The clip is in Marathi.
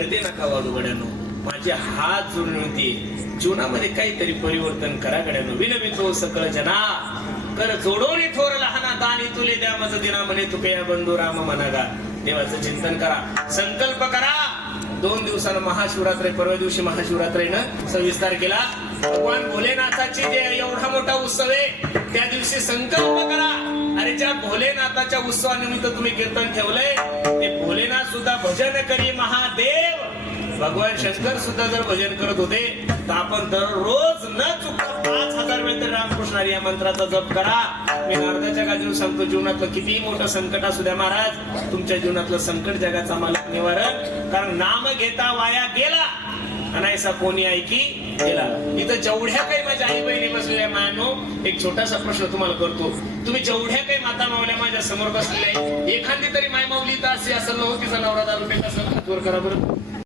ते नका वाढू गड्यानो, माझे हात जोडून होते जीवनामध्ये काहीतरी परिवर्तन करा गड्यानो. विनवितो सकळ जना कर जोडोनी थोर लहाना दानी तुले द्या मज दिना म्हणे तुकया बंधू राम मनागा. देवाचं चिंतन करा, संकल्प करा. 2 दिवसानं महाशिवरात्री, परवा दिवशी महाशिवरात्रीनं 26 तारखेला भगवान भोलेनाथाची जे एवढा मोठा उत्सव आहे, त्या दिवशी संकल्प करा. अरे ज्या भोलेनाथाच्या उत्सवानिमित्त तुम्ही कीर्तन ठेवलंय, ते भोलेनाथ सुद्धा भजन करी महादेव. भगवान शंकर सुद्धा जर भजन करत होते तर आपण दररोज न चुकता 5000 वेळ तरी रामकृष्ण हरी या मंत्राचा जप करा. मी नारदाच्या गाजून सांगतो, जीवनातलं कितीही मोठं संकट असू द्या महाराज, तुमच्या जीवनातलं संकट जगाचा मालक निवारण. कारण नाम घेता वाया गेला अनायसा कोणी ऐकी गेला. इथं जेवढ्या काही माझ्या आई बहिणी बसलेल्या मायानो, एक छोटासा प्रश्न तुम्हाला करतो. तुम्ही जेवढ्या काही माता मावल्या माझ्या समोर बसलेल्या, एखादी तरी माय माऊली तर अशी असेल नव्हती, तिचा नवरा दारू पेत असेल, हात वर करा बरं.